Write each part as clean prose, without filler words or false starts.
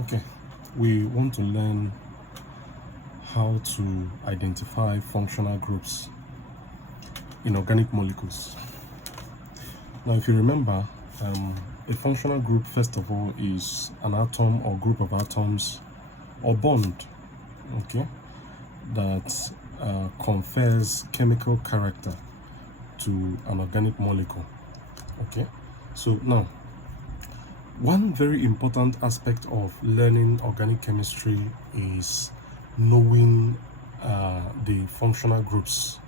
Okay, we want to learn how to identify functional groups in organic molecules. Now, if you remember, a functional group, first of all, is an atom or group of atoms or bond, okay, that confers chemical character to an organic molecule, okay. So now, one very important aspect of learning organic chemistry is knowing the functional groups,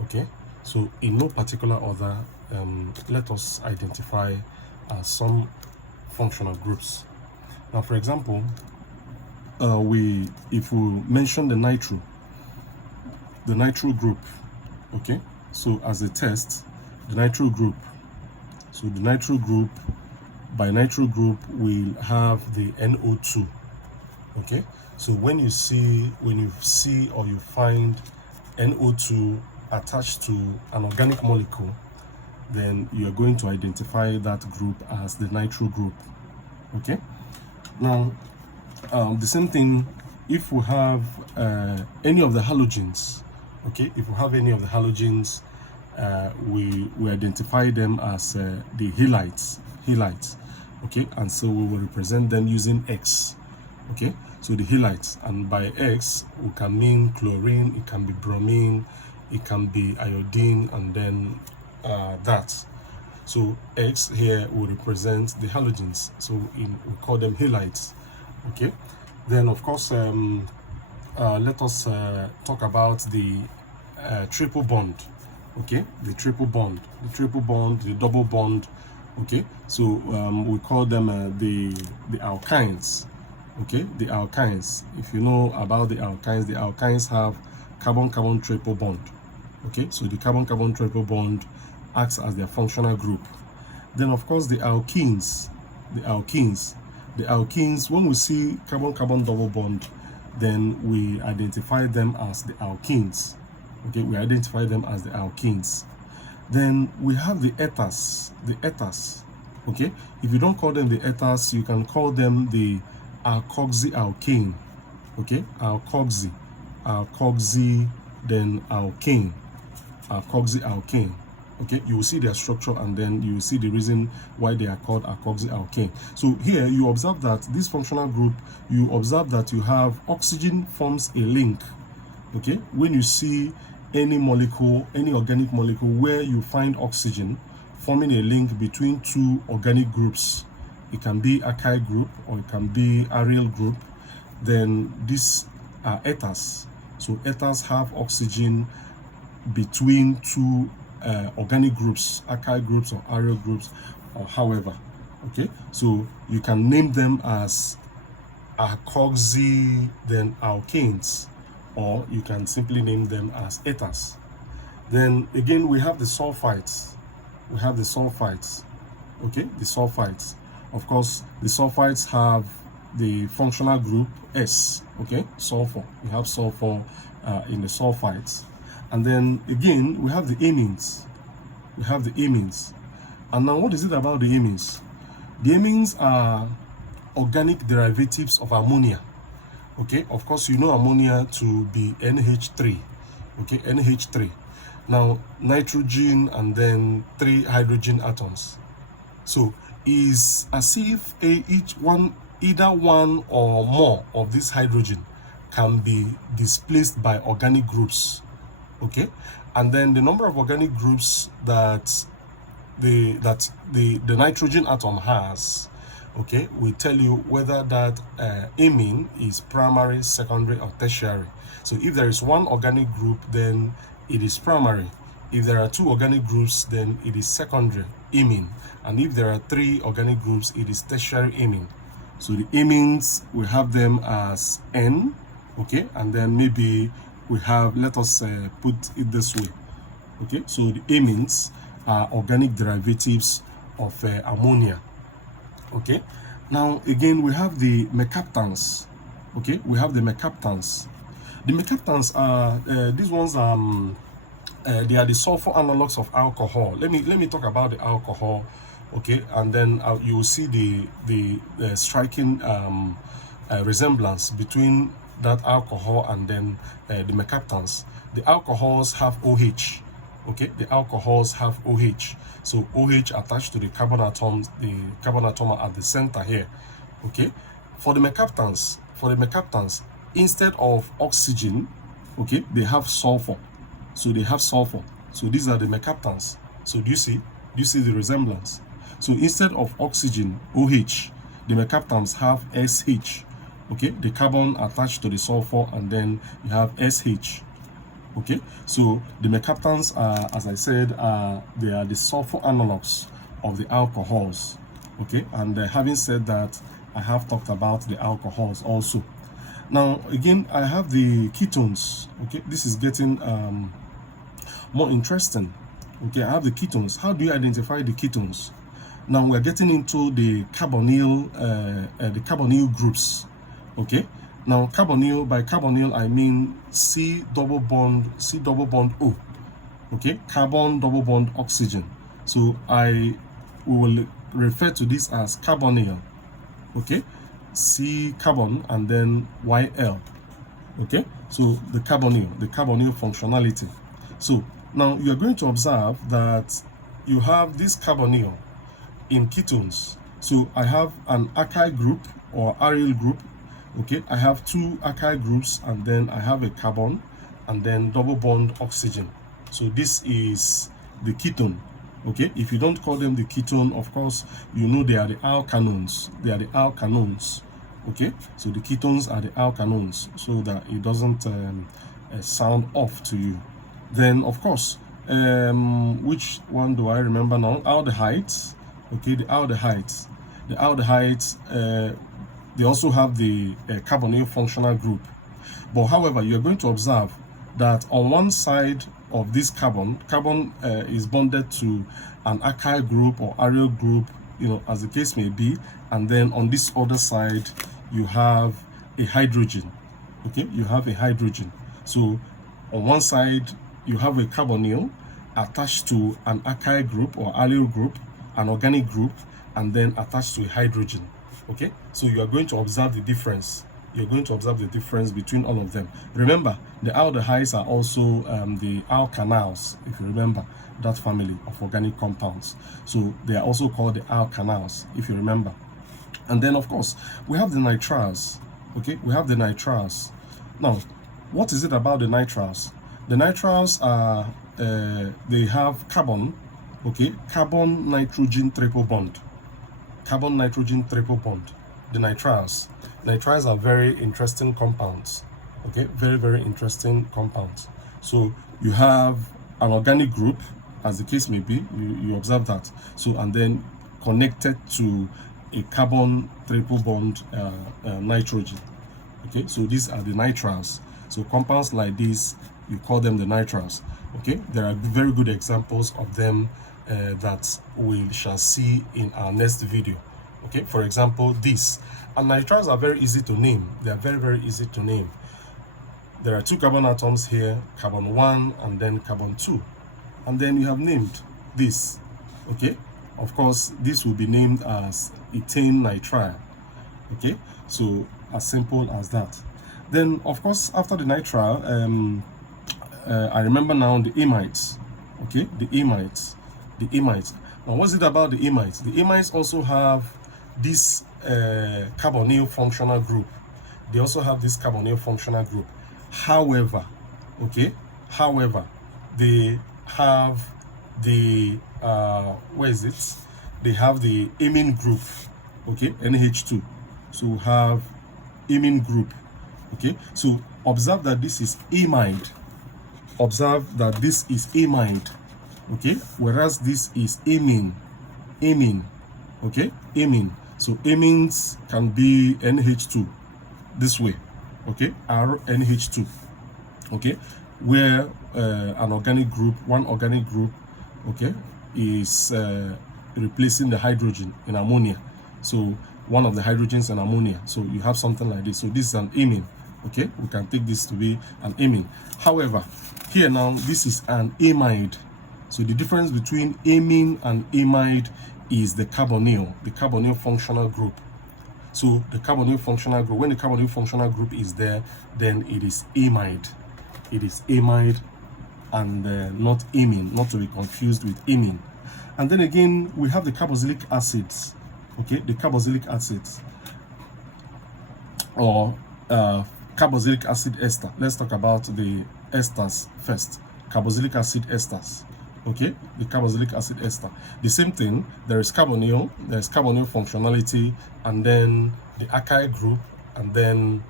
okay. So in no particular order, let us identify some functional groups. Now, for example, if we mention the nitro group, okay. So as a test, the nitro group, so the nitro group, by nitro group we'll have the NO2, okay. So when you see or you find NO2 attached to an organic molecule, then you're going to identify that group as the nitro group, okay. Now the same thing if we have any of the halogens, okay. If we have any of the halogens, we identify them as the halides, okay, and so we will represent them using X, okay. So the halides, and by X we can mean chlorine, it can be bromine, it can be iodine, and then that. So X here will represent the halogens, so we call them halides, okay. Then of course let us talk about the triple bond, okay. The triple bond, the double bond, okay. So we call them the alkynes, okay. The alkynes, if you know about the alkynes have carbon-carbon triple bond, okay. So the carbon-carbon triple bond acts as their functional group. Then of course the alkenes, when we see carbon-carbon double bond, then we identify them as the alkenes, okay. We identify them as the alkenes. Then we have the ethers, okay. If you don't call them the ethers, you can call them the alkoxy-alkane, okay. Alkoxy, then alkane, alkoxy-alkane, okay. You will see their structure and then you will see the reason why they are called alkoxy-alkane. So here you observe that this functional group, you observe that you have oxygen forms a link, okay. When you see any molecule, any organic molecule where you find oxygen forming a link between two organic groups, it can be alkyl group or it can be aryl group, then these are ethers. So ethers have oxygen between two organic groups, alkyl groups or aryl groups, or however, okay. So you can name them as alkoxy then alkanes, or you can simply name them as ethers. Then again we have the sulfites, okay. The sulfites, of course, the sulfites have the functional group S, okay. Sulfur, we have sulfur in the sulfites. And then again we have the amines, and now what is it about the amines? The amines are organic derivatives of ammonia, okay. Of course, you know ammonia to be NH3, okay. NH3. Now nitrogen and then 3 hydrogen atoms. So is as if either one or more of this hydrogen can be displaced by organic groups, okay. And then the number of organic groups that the nitrogen atom has, okay, will tell you whether that amine is primary, secondary, or tertiary. So if there is one organic group, then it is primary. If there are 2 organic groups, then it is secondary amine. And if there are 3 organic groups, it is tertiary amine. So the amines, we have them as N, okay, and then maybe we have, let us put it this way, okay. So the amines are organic derivatives of ammonia, okay. Now again we have the mercaptans, okay. We have the mercaptans. The mercaptans are these ones, they are the sulfur analogs of alcohol. Let me talk about the alcohol, okay, and then you will see the striking resemblance between that alcohol and then the mercaptans. The alcohols have OH. Okay, the alcohols have OH. So OH attached to the carbon atom at the center here. Okay, for the mercaptans, instead of oxygen, okay, they have sulfur. So they have sulfur. So these are the mercaptans. So do you see the resemblance? So instead of oxygen, OH, the mercaptans have SH. Okay, the carbon attached to the sulfur, and then you have SH. Okay, so the mercaptans are, as I said, they are the sulfur analogs of the alcohols. Okay, and having said that, I have talked about the alcohols also. Now again, I have the ketones. Okay, this is getting more interesting. Okay, I have the ketones. How do you identify the ketones? Now we're getting into the carbonyl groups. Okay, now carbonyl, by carbonyl I mean C double bond O. Okay, carbon double bond oxygen. So I will refer to this as carbonyl. Okay, C carbon and then YL. Okay, so the carbonyl functionality. So now you are going to observe that you have this carbonyl in ketones. So I have an alkyl group or aryl group. Okay, I have two alkyl groups, and then I have a carbon and then double bond oxygen. So this is the ketone. Okay, if you don't call them the ketone, of course you know they are the alkanones. Okay, so the ketones are the alkanones, so that it doesn't sound off to you. Then of course, which one do I remember now? Aldehydes. Okay, the aldehydes, they also have the carbonyl functional group. But however, you're going to observe that on one side of this carbon is bonded to an alkyl group or aryl group, you know, as the case may be, and then on this other side you have a hydrogen. Okay, you have a hydrogen. So on one side you have a carbonyl attached to an alkyl group or allyl group, an organic group, and then attached to a hydrogen. Okay, so you are going to observe the difference. You're going to observe the difference between all of them. Remember, the aldehydes are also the alkanals, if you remember that family of organic compounds. So they are also called the alkanals, if you remember. And then of course we have the nitriles. Okay, we have the nitriles. Now, what is it about the nitriles? The nitriles are they have carbon. Okay, carbon nitrogen triple bond. Carbon nitrogen triple bond. The nitriles are very interesting compounds. Okay, very interesting compounds. So you have an organic group, as the case may be, you observe that. So, and then connected to a carbon triple bond nitrogen. Okay, so these are the nitriles. So compounds like this, you call them the nitriles. Okay, there are very good examples of them that we shall see in our next video. Okay, for example, this. And nitriles are very easy to name. They are very easy to name. There are two carbon atoms here, carbon 1 and then carbon 2. And then you have named this. Okay, of course, this will be named as ethane nitrile. Okay, so as simple as that. Then, of course, after the nitrile, I remember now the amides. Okay, the amides. Now, what's it about the amides? The amides also have this carbonyl functional group. They also have this carbonyl functional group. However, okay, they have the where is it? They have the amine group. Okay, NH2. So we have amine group. Okay, so observe that this is amide. Okay, whereas this is amine. Okay, amine. So amines can be NH2 this way. Okay, RNH2. Okay, where one organic group, okay, is replacing the hydrogen in ammonia. So one of the hydrogens in ammonia. So you have something like this. So this is an amine. Okay, we can take this to be an amine. However, here now this is an amide. So the difference between amine and amide is the carbonyl functional group. So the carbonyl functional group, when the carbonyl functional group is there, then it is amide. It is amide and not amine, not to be confused with amine. And then again, we have the carboxylic acids. Okay, the carboxylic acids, or carboxylic acid ester. Let's talk about the esters first. Carboxylic acid esters. Okay, the carboxylic acid ester. The same thing. There is carbonyl. There is carbonyl functionality, and then the alkyl group, and then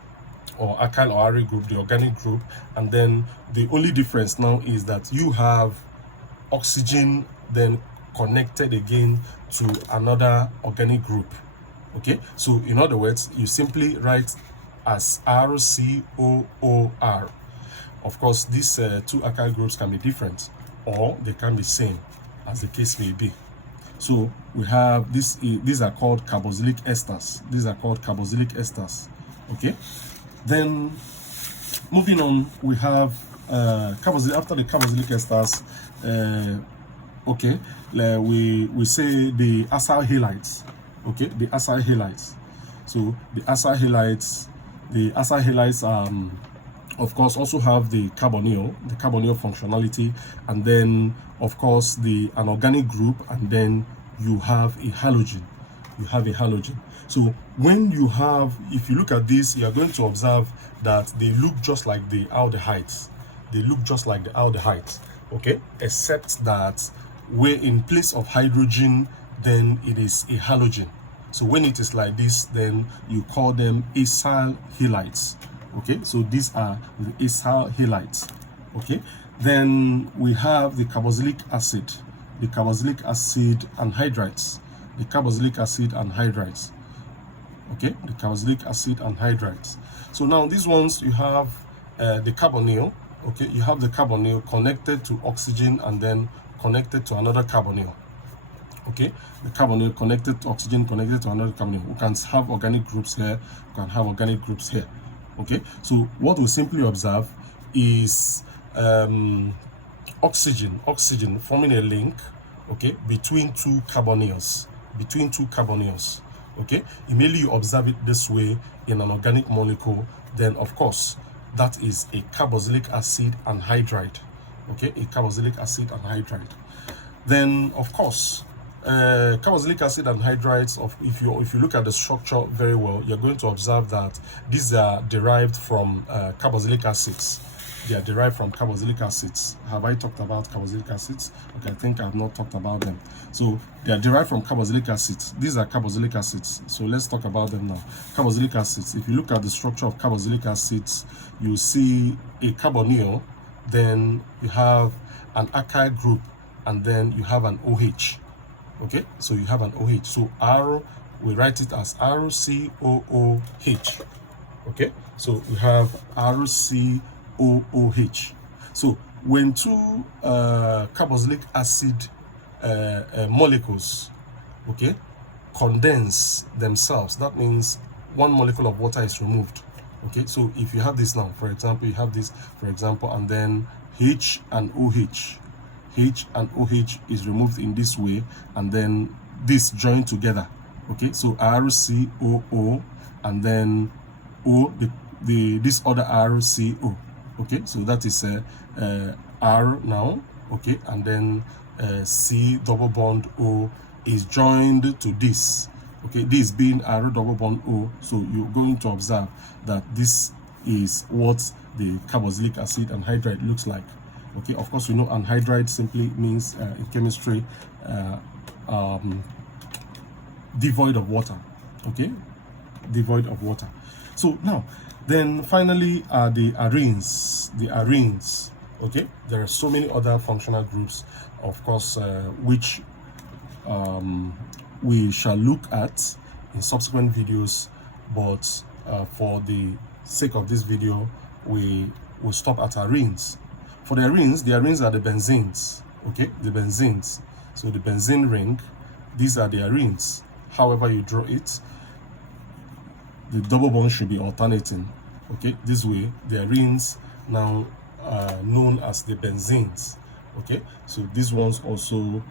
or alkyl or aryl group, the organic group, and then the only difference now is that you have oxygen then connected again to another organic group. Okay, so in other words, you simply write as RCOOR. Of course, these two alkyl groups can be different, or they can be same, as the case may be. So we have this. These are called carboxylic esters. These are called carboxylic esters. Okay. Then moving on, we have carboxylic. After the carboxylic esters, okay, we say the acyl halides. Okay, the acyl halides. So the acyl halides, of course, also have the carbonyl functionality, and then of course an organic group, and then you have a halogen. So when you have, if you look at this, you are going to observe that they look just like the aldehydes. Okay, except that where in place of hydrogen, then it is a halogen. So when it is like this, then you call them acyl halides. Okay, so these are the acyl halides. Okay, then we have the carboxylic acid anhydrides. Okay, the carboxylic acid anhydrides. So now these ones, you have the carbonyl. Okay, you have the carbonyl connected to oxygen and then connected to another carbonyl. Okay, the carbonyl connected to oxygen, connected to another carbonyl. We can have organic groups here, we can have organic groups here. Okay, so what we simply observe is oxygen forming a link, okay, between two carbonyls. Okay, immediately you observe it this way in an organic molecule, then of course that is a carboxylic acid anhydride. Okay, a carboxylic acid anhydride. Then of course carboxylic acid anhydrides, if you look at the structure very well, you're going to observe that these are derived from carboxylic acids. They are derived from carboxylic acids. Have I talked about carboxylic acids? Okay, I think I have not talked about them. So they are derived from carboxylic acids. These are carboxylic acids. So let's talk about them now. Carboxylic acids. If you look at the structure of carboxylic acids, you see a carbonyl, then you have an alkyl group, and then you have an OH. Okay, so you have an OH. So R, we write it as RCOOH. Okay, so we have RCOOH. So when two carboxylic acid molecules, okay, condense themselves, that means one molecule of water is removed. Okay, so if you have this now, for example, you have this, for example, and then H and OH. H and OH is removed in this way, and then this joined together. Okay, so RCOO, and then O, this other RCO. Okay, so that is R now. Okay, and then C double bond O is joined to this. Okay, this being R double bond O, so you're going to observe that this is what the carboxylic acid anhydride looks like. Okay, of course, we know anhydride simply means in chemistry devoid of water. Okay, devoid of water. So now, then finally the arenes. Okay, there are so many other functional groups, of course, which we shall look at in subsequent videos, but for the sake of this video, we will stop at arenes. For the arenes are the benzenes. Okay, the benzenes. So the benzene ring, these are the arenes. However you draw it, the double bond should be alternating. Okay, this way the arenes now known as the benzenes. Okay, so this one's also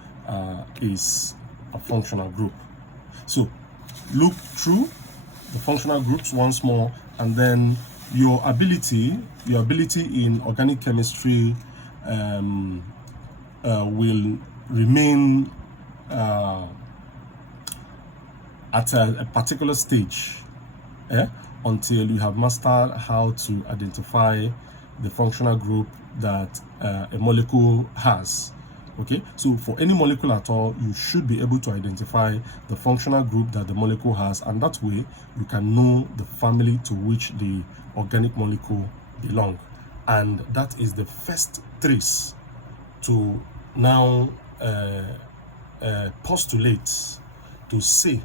is a functional group. So look through the functional groups once more, and then your ability in organic chemistry will remain at a particular stage until you have mastered how to identify the functional group that a molecule has. Okay, so for any molecule at all, you should be able to identify the functional group that the molecule has, and that way you can know the family to which the organic molecule belong. And that is the first trace to now postulate to say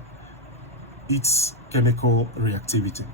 its chemical reactivity.